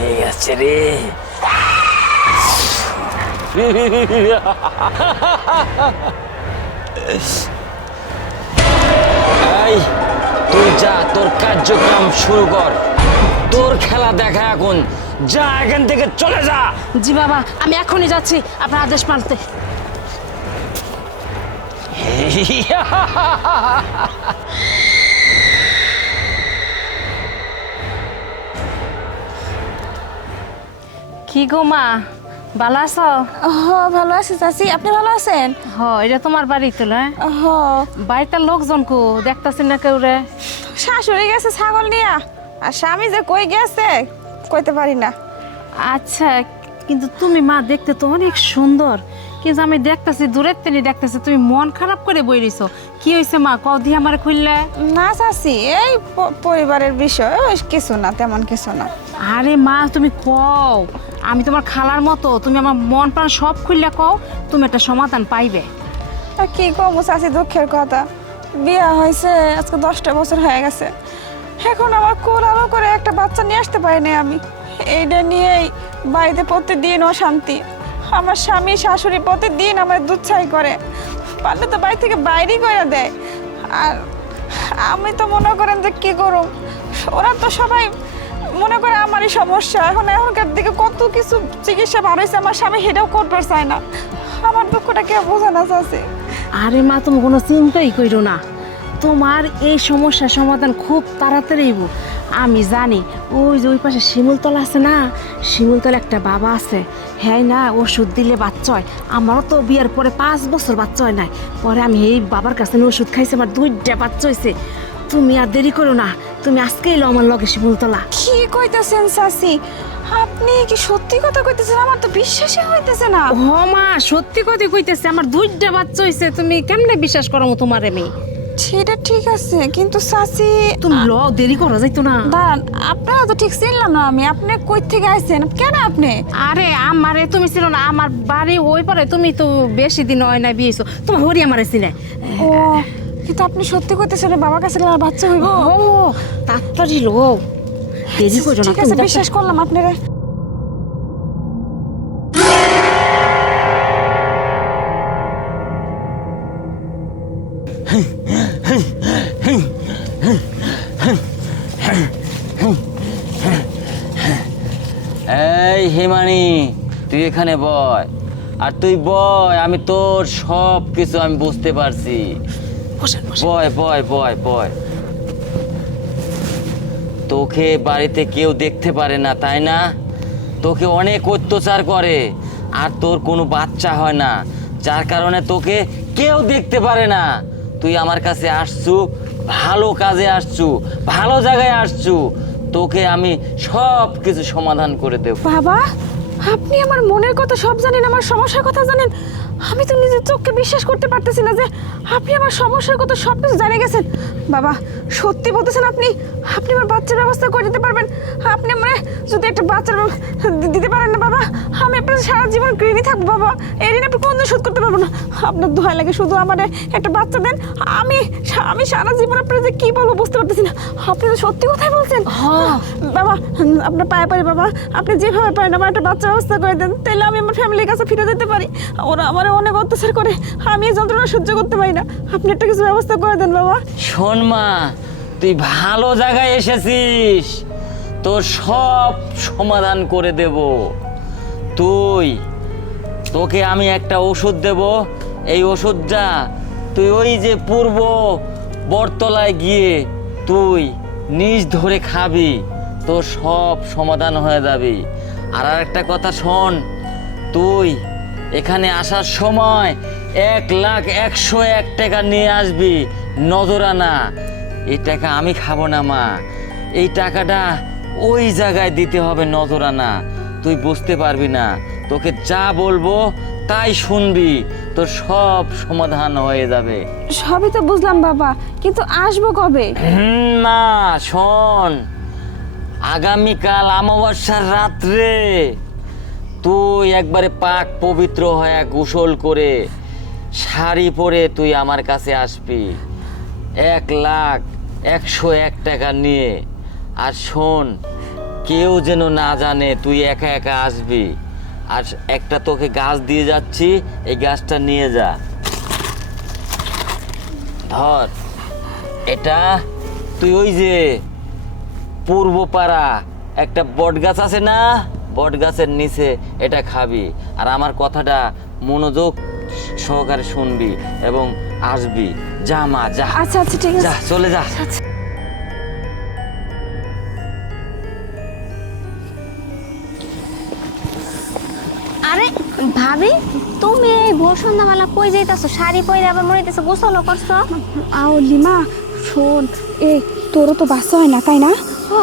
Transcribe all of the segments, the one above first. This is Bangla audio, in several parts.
হয়ে গেছে রে। এই তুই যা, তোর কার্যক্রম শুরু কর, তোর খেলা দেখা এখন। যা এখান থেকে চলে যা। জি বাবা, আমি এখনই যাচ্ছি আপনার আদেশ মানতে। কি গো মা, ভালো আছো? ভালো আছি চাচি, আপনি ভালো আছেন? হ, এটা তোমার বাড়ি তো না? হ, বাড়িটার লোকজন কো দেখতাছি না কেউ রে? শাশুড়ি গেছে ছাগল নিয়া, আর স্বামী যে কই গেছে কইতে পারি না। আচ্ছা, কিন্তু তুমি মা দেখতে তো অনেক সুন্দর, কিন্তু আমি দেখতাছি দূরের থেকে দেখতাছি তুমি মন খারাপ করে বই রইছো। কি হয়েছে মা, কও দি আমার খুললে? না চাচি, এই পরিবারের বিষয়, ওই কিছু না, তেমন কিছু না। আরে মা তুমি কও, আমি তোমার খালার মতো, তুমি আমার মন প্রাণ সব খুললে কও, তুমি একটা সমাধান পাইবে। আর কি কমু চাচি, দুঃখের কথা, বিয়ে হয়েছে আজকে 10টা বছর হয়ে গেছে, এখন আমার কোলালো করে একটা বাচ্চা নিয়ে আসতে পারিনি আমি। এইটা নিয়েই বাড়িতে প্রতিদিন অশান্তি। আমার স্বামী শাশুড়ি প্রতিদিন আমার দুধ ছাই করে, পারলে তো বাড়ি থেকে বাইরেই করে দেয়। আর আমি তো মনে করেন যে কি করুম, ওরা তো সবাই মনে করে আমারই সমস্যা। এখনকার দিকে কত কিছু চিকিৎসা ভালো হয়েছে, আমার স্বামী সেটাও করতে চায় না। আমার দুঃখটা কেউ বোঝা না চাচ্ছে। আরে মা তুমি কোনো চিন্তাই করো না, তোমার এই সমস্যার সমাধান খুব তাড়াতাড়ি হইব। আমি জানি, ওই যে ওই পাশে শিমুলতলা আছে না, শিমুলতলা একটা বাবা আছে, হ্যাঁ না ওষুধ দিলে বাচ্চা হয়। আমারও তো বিয়ের পরে 5 বছর বাচ্চা হয় নাই, পরে আমি এই বাবার কাছে ওষুধ খাইছি, আমার 2টা বাচ্চা হয়েছে। তুমি আর দেরি করো না, তুমি আজকে এলো আমার লগে শিমুলতলা। কি কইতেছেন চাচি, আপনি কি সত্যি কথা কইতেছেন? আমার তো বিশ্বাসই হইতেছে না। ও মা, সত্যি কথা কইতেছে, আমার 2টা বাচ্চা হয়েছে। তুমি কেমনে বিশ্বাস করো তোমার? আমি সেটা ঠিক আছে, কিন্তু চাচি তুমি ল, দেরি করা যাইতো না। দাঁড়ান, আপনারা তো ঠিক চিনলাম না আমি। আপনি কই থেকে আইছেন, কেন আপনি? আরে আমারে তুমি ছিল না, আমার বাড়ি ওই পারে, তুমি তো বেশি দিন হয় না বিয়েছো, তোমার হরি আমারে চিনে। ও, কিন্তু আপনি সত্যি কইতেছেন বাবার কাছে গেলে আমার বাচ্চা হইব? ও তাড়াতাড়ি লো, দেরি করো না। ঠিক আছে, বিশ্বাস করলাম আপনারা। এই হিমানি, তুই এখানে বয়, আর তুই বয়, আমি তোর সব কিছু আমি বুঝতে পারছি। বয় বয় বয় বয়। তোকে বাড়িতে কেউ দেখতে পারে না, তাই না? তোকে অনেক অত্যাচার করে, আর তোর কোনো বাচ্চা হয় না, যার কারণে তোকে কেউ দেখতে পারে না। তুই আমার কাছে আসছু, ভালো কাজে আসছু, ভালো জায়গায় আসছু, তোকে আমি সব কিছু সমাধান করে দেব। বাবা, আপনি আমার মনের কথা সব জানেন, আমার সমস্যার কথা জানেন। আমি তো নিজের চোখকে বিশ্বাস করতে পারতেছি না যে আপনি আমার সমস্যার কথা সব কিছু জানে গেছেন। বাবা, সত্যি বলতেছেন আপনি? আপনি আমার বাচ্চার ব্যবস্থা করে দিতে পারবেন? আপনি আমার যদি একটা বাচ্চার দিতে পারেন না বাবা, আমি আপনার সারা জীবন ঋণী থাকবো বাবা। এই ঋণ আপনি কোনদিন শোধ করতে পারবো না। আপনার দোহাই লাগে, শুধু আমার একটা বাচ্চা দেন। আমি আমি সারা জীবন আপনার যে কি বলবো বুঝতে পারতেছি না। আপনি তো সত্যি কথাই বলছেন বাবা। আপনার পায়ে পারি বাবা, আপনি যেভাবে পারেন আমার একটা বাচ্চা ব্যবস্থা করে দেন, তাহলে আমি আমার ফ্যামিলির কাছে ফিরে যেতে পারি। ওরা আমার অনেক অত্যাচার করে, আমি এই যন্ত্রণা সহ্য করতে পারি না। আপনি একটা কিছু ব্যবস্থা করে দেন বাবা। শোন মা, তুই ভালো জায়গায় এসেছিস, তোর সব সমাধান করে দেব। তোকে আমি একটা ওষুধ দেব, এই ওষুধটা তুই ওই যে পূর্ব বটতলায় গিয়ে তুই নিজ ধরে খাবি, তোর সব সমাধান হয়ে যাবে। আর একটা কথা শোন, তুই এখানে আসার সময় 1,01,01 টাকা নিয়ে আসবি, নজরানা। এই টাকা আমি খাবো না মা, এই টাকাটা ওই জায়গায় দিতে হবে, নজরানা। তুই বুঝতে পারবি না, তোকে যা বলবো তাই শুনবি, তোর সব সমাধান হয়ে যাবে। সবই তো বুঝলাম বাবা, কিন্তু আসবো কবে? মা শোন, আগামীকাল অমাবস্যার রাত্রে তুই একবারে পাক পবিত্র হয়ে গোসল করে শাড়ি পরে তুই আমার কাছে আসবি, 1,01,01 টাকা নিয়ে। আর শোন, কেউ যেন না জানে তুই একা একা আসবি। আর একটা তোকে গাছ দিয়ে যাচ্ছি, এই গাছটা নিয়ে যা। ধর এটা, তুই ওই যে পূর্ব পাড়া একটা বট গাছ আছে না, বট গাছের নিচে এটা খাবি। আর আমার কথাটা মনোযোগ সহকারে শুনবি এবং আসবি। যা মা যা, আচ্ছা আচ্ছা ঠিক যা আছে। চলে যা। আচ্ছা আরে ভাবি, তুমি এই ভোর সন্ধ্যাবেলা কই যাইতাছো? শাড়ি পরে আবার মনে হইতেছে গোসলও করছো। আও লিমা, শোন, তোরও তো বাচ্চা হয় না তাই না? ও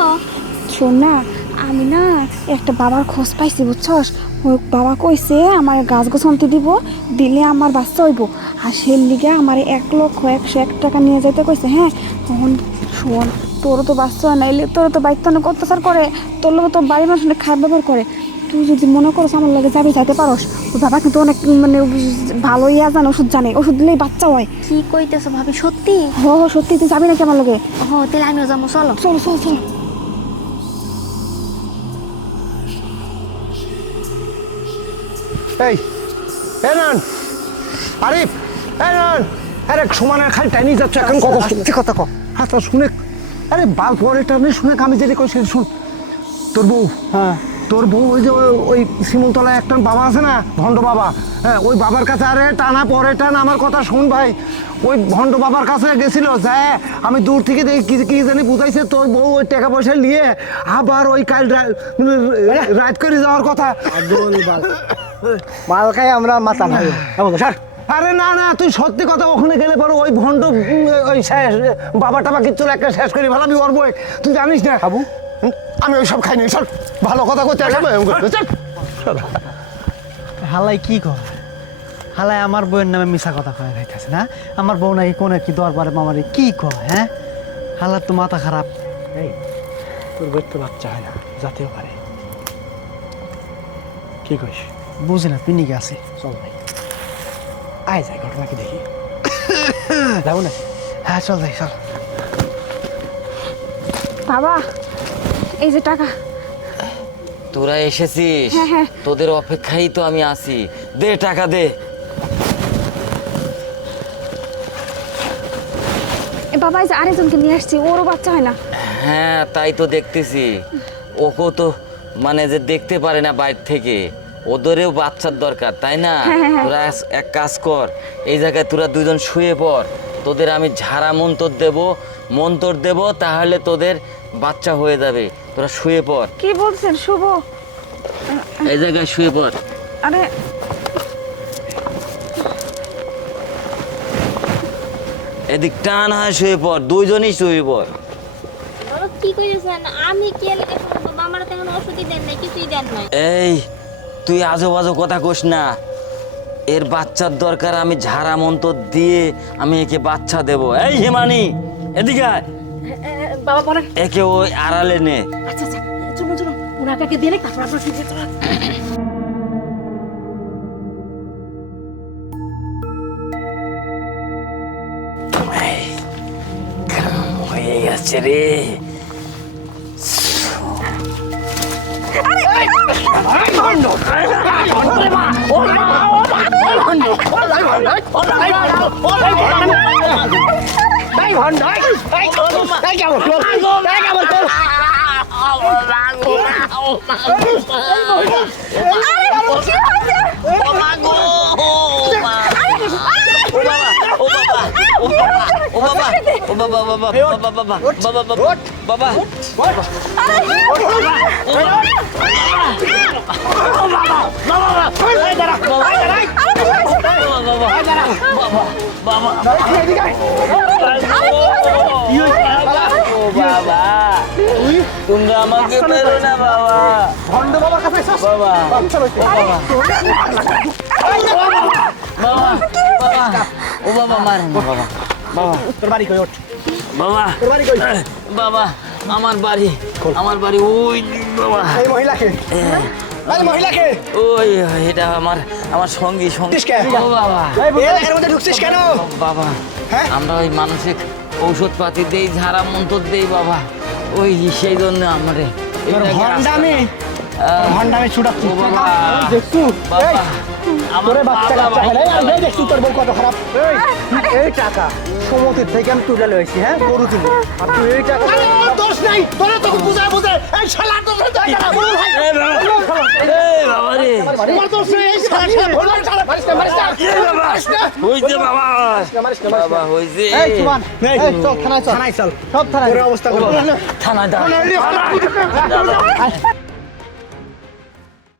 শোন না, আমি না একটা বাবার খোঁজ পাইছি বুঝছস। ওই বাবা কইছে আমার গাছ গোছান্তি দিব, দিলে আমার বাচ্চা হইব। আর সে লিগে আমার 1,101,000 টাকা নিয়ে যেতে কইছে। হ্যাঁ, তখন শোন, তোরও তো বাচ্চা হয় না, এলে তোরও তো বাইক তো অনেক অত্যাচার করে, তোর লোক তো বাড়ির মানুষ অনেক খারাপ ব্যবহার করে। তুই যদি মনে করস আমার লাগে যাবি, যাইতে পারস। ওই বাবা কিন্তু অনেক মানে ভালো ইয়া জানে, ওষুধ জানে, ওষুধ দিলেই বাচ্চা হয়। কি কইতেছো ভাবি, সত্যি? হ হ, সত্যি। তুই যাবি নাকি আমার লগে? ও তাহলে আমিও যাবো, চলো। চল চল চল। এই নান আরিফ, নান, আরে সমানের খালি টাইনি যাচ্ছে এখন। কত কথা কো, হাতটা শুনে, আরে বাল পরে টানে শুনে, আমি যেটা কই সেটা শুন। তোর বউ, হ্যাঁ তোর বউ ওই যে ওই শিমুলতলায় একটা বাবা আছে না, ভণ্ড বাবা, হ্যাঁ ওই বাবার কাছে, আরে টানা পরে টান, আমার কথা শুন ভাই। ওই ভণ্ড বাবার কাছে গেছিল, যায় আমি দূর থেকে দেখি কি জানি বুঝাইছে, তোর বউ ওই টাকা পয়সা নিয়ে আবার ওই কাল রাত করে যাওয়ার কথা। মাল খাই আমরা মাথা ভাই স্যার। আরে না না, তুই সত্যি কথা, ওখানে গেলে পরে ওই ভণ্ড ওই শেষ বাবা টাবা কিচ্ছু একটা শেষ করে ভালাবি ওর বই, তুই জানিস না খাবু। আমি ওই সব খাইনি, সব ভালো কথা করতে হালাই কি কর, হালাই আমার বউয়ের নামে মিশা কথা কয়ে রাইতেছে না। আমার বউ নাকি কোনে কি দরবারে মামারে কি কয়, হ্যাঁ হালার তো মাথা খারাপ। এই তোর বউয়ের তো বাচ্চা হয় না, যাতেও পারে। কি কইস বুঝি না, তুই নিকে আসি, চল ভাই আয় যাই ঘটনা কি দেখি। যাবো না? হ্যাঁ চল যাই, চল। বাবা, এই যে টাকা। তোরা এসেছিস, হ্যাঁ, হ্যাঁ। তোদের অপেক্ষায় তো আমি আছি। দে টাকা দে। বাবা, এই যে আরেকজনকে নিয়ে আসছি, ওরও বাচ্চা হয় না। হ্যাঁ তাই তো দেখতেছি। ওকেও তো মানে যে দেখতে পারে না বাইরে থেকে, ওদেরও বাচ্চার দরকার তাই না? তোরা এক কাজ কর, এই জায়গায় তোরা দুজন শুয়ে পড়, তোদের আমি ঝাড়া মন্তর দেব, তাহলে তোদের বাচ্চা হয়ে যাবে। তোরা শুয়ে পড়, কি বলছেন শুভ? এই জায়গায় শুয়ে পড়। আরে এদিক টান হয়, শুয়ে পড়, দুইজনই শুয়ে পড়। বাবা কি কইতেছেন? আমি কি এলাকা শুনবো? আমার তো এখন ওষুধই দেন নাই, কিছুই দেন নাই। এই তুই আজো বাজো কথা কোস না, এর বাচ্চার দরকার, আমি ঝাড়া মন্ত্র দিয়ে আমি একে বাচ্চা দেব। এই হিমানি এদিকে আয়। বাবা বলেন। একে ওই আড়ালে নে। আচ্ছা আচ্ছা, চলুন চলুন, ওনাকে দিয়ে তারপর আপনার ফিরে চলো। কাম হয়ে গেছে রে। তোমরা আমাকে পেরো না বাবা। ভণ্ড বাবার কাছে বাবা বাচ্চা হয়েছে। বাবা বাবা, ও বাবা মারেন না বাবা। বাবা তোর বাড়ি কই? ওঠ, বাবা তোর বাড়ি কই? বাবা, আমার বাড়ি ওই বাবা। এই মহিলাকে, এই মহিলাকে ওই এটা আমার সঙ্গী কে? ও বাবা। এর মধ্যে ঢুকছিস কেন? বাবা হ্যাঁ? আমরা ওই মানসিক ঔষধপাতি দেই, ঝাড়া মন্তর দেই বাবা, ওই সেই জন্য আমারে এটা কি ভন্ডামি রাস্তা? ভন্ডামি ছুটাচ্ছি ও বাবা। দেখছু এই আমার তোরে বাচ্চা বাবা, কাচ্চা খেলে এই দেখছু তোর বউ কত খারাপ এই টাকা সমতির থেকে আমি তুলে লইছি হ্যাঁ গরু কিনে আর তুই এই টাকা দোষ নাই তোরে তোকে বুঝায় বুঝায় এই শালা দোষ নাই এ বাবা, এ বাবা রে। তোমার দোষ নেই এই শালা ভোলা শালা মারিস না এ বাবা, হইছে বাবা। বাবা, হইছে। এই সুমান এই, এই চল থানায় চল থানায় চল সব থানায় তোর অবস্থা থানায় দাও। থানায়